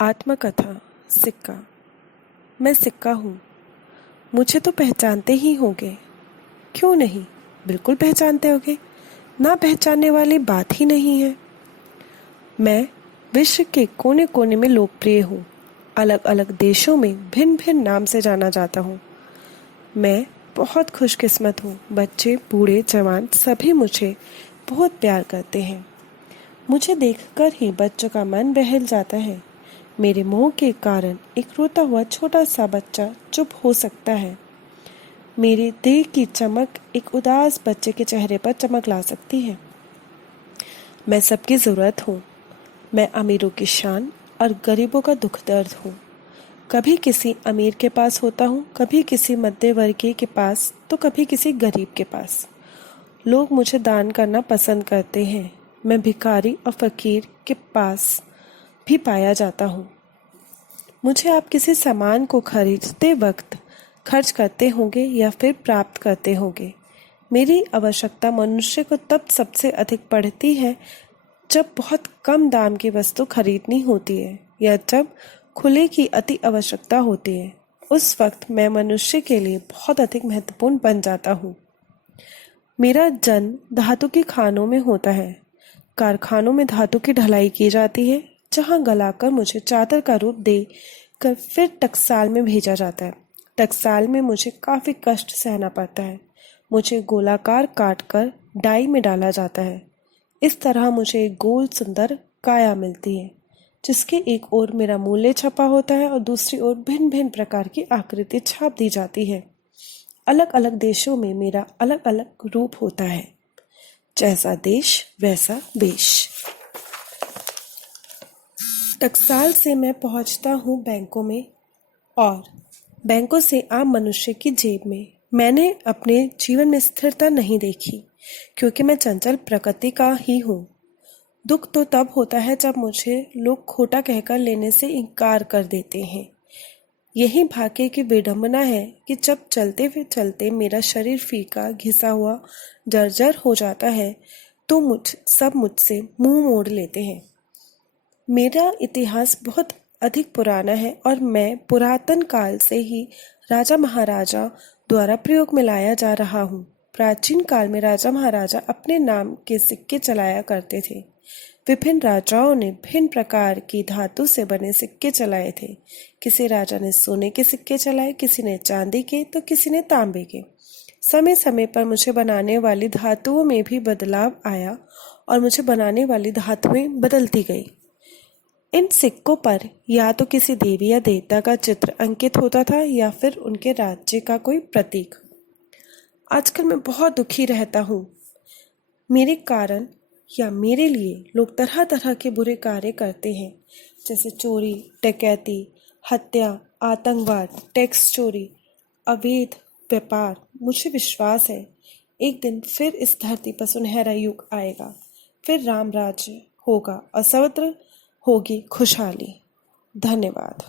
आत्मकथा। सिक्का। मैं सिक्का हूँ। मुझे तो पहचानते ही होंगे। क्यों नहीं, बिल्कुल पहचानते होंगे। ना पहचानने वाली बात ही नहीं है। मैं विश्व के कोने कोने में लोकप्रिय हूँ। अलग अलग देशों में भिन्न भिन्न नाम से जाना जाता हूँ। मैं बहुत खुशकिस्मत हूँ। बच्चे, बूढ़े, जवान सभी मुझे बहुत प्यार करते हैं। मुझे देखकर ही बच्चों का मन बहल जाता है। मेरे मोह के कारण एक रोता हुआ छोटा सा बच्चा चुप हो सकता है। मेरे देह की चमक एक उदास बच्चे के चेहरे पर चमक ला सकती है। मैं सबकी ज़रूरत हूँ। मैं अमीरों की शान और गरीबों का दुख दर्द हूँ। कभी किसी अमीर के पास होता हूँ, कभी किसी मध्यवर्गीय के पास, तो कभी किसी गरीब के पास। लोग मुझे दान करना पसंद करते हैं। मैं भिखारी और फकीर के पास भी पाया जाता हूँ। मुझे आप किसी सामान को खरीदते वक्त खर्च करते होंगे या फिर प्राप्त करते होंगे। मेरी आवश्यकता मनुष्य को तब सबसे अधिक पड़ती है जब बहुत कम दाम की वस्तु खरीदनी होती है या जब खुले की अति आवश्यकता होती है। उस वक्त मैं मनुष्य के लिए बहुत अधिक महत्वपूर्ण बन जाता हूँ। मेरा जन्म धातु के खानों में होता है। कारखानों में धातु की ढलाई की जाती है, जहां गलाकर मुझे चादर का रूप दे कर फिर टकसाल में भेजा जाता है। टकसाल में मुझे काफ़ी कष्ट सहना पड़ता है। मुझे गोलाकार काट कर डाई में डाला जाता है। इस तरह मुझे एक गोल सुंदर काया मिलती है, जिसके एक ओर मेरा मूल्य छपा होता है और दूसरी ओर भिन्न भिन्न प्रकार की आकृति छाप दी जाती है। अलग अलग देशों में मेरा अलग अलग रूप होता है। जैसा देश वैसा वेश। टकसाल से मैं पहुंचता हूं बैंकों में और बैंकों से आम मनुष्य की जेब में। मैंने अपने जीवन में स्थिरता नहीं देखी, क्योंकि मैं चंचल प्रकृति का ही हूँ। दुख तो तब होता है जब मुझे लोग खोटा कहकर लेने से इनकार कर देते हैं। यही भाग्य की विडंबना है कि जब चलते हुए चलते मेरा शरीर फीका घिसा हुआ जर्जर हो जाता है, तो सब मुझसे मुंह मोड़ लेते हैं। मेरा इतिहास बहुत अधिक पुराना है और मैं पुरातन काल से ही राजा महाराजा द्वारा प्रयोग में लाया जा रहा हूँ। प्राचीन काल में राजा महाराजा अपने नाम के सिक्के चलाया करते थे। विभिन्न राजाओं ने भिन्न प्रकार की धातु से बने सिक्के चलाए थे। किसी राजा ने सोने के सिक्के चलाए, किसी ने चांदी के, तो किसी ने तांबे के। समय समय पर मुझे बनाने वाली धातुओं में भी बदलाव आया और मुझे बनाने वाली धातुएं बदलती गई। इन सिक्कों पर या तो किसी देवी या देवता का चित्र अंकित होता था या फिर उनके राज्य का कोई प्रतीक। आजकल मैं बहुत दुखी रहता हूँ। मेरे कारण या मेरे लिए लोग तरह तरह के बुरे कार्य करते हैं, जैसे चोरी, डकैती, हत्या, आतंकवाद, टैक्स चोरी, अवैध व्यापार। मुझे विश्वास है एक दिन फिर इस धरती पर सुनहरा युग आएगा। फिर राम राज्य होगा और सर्वत्र होगी खुशहाली। धन्यवाद।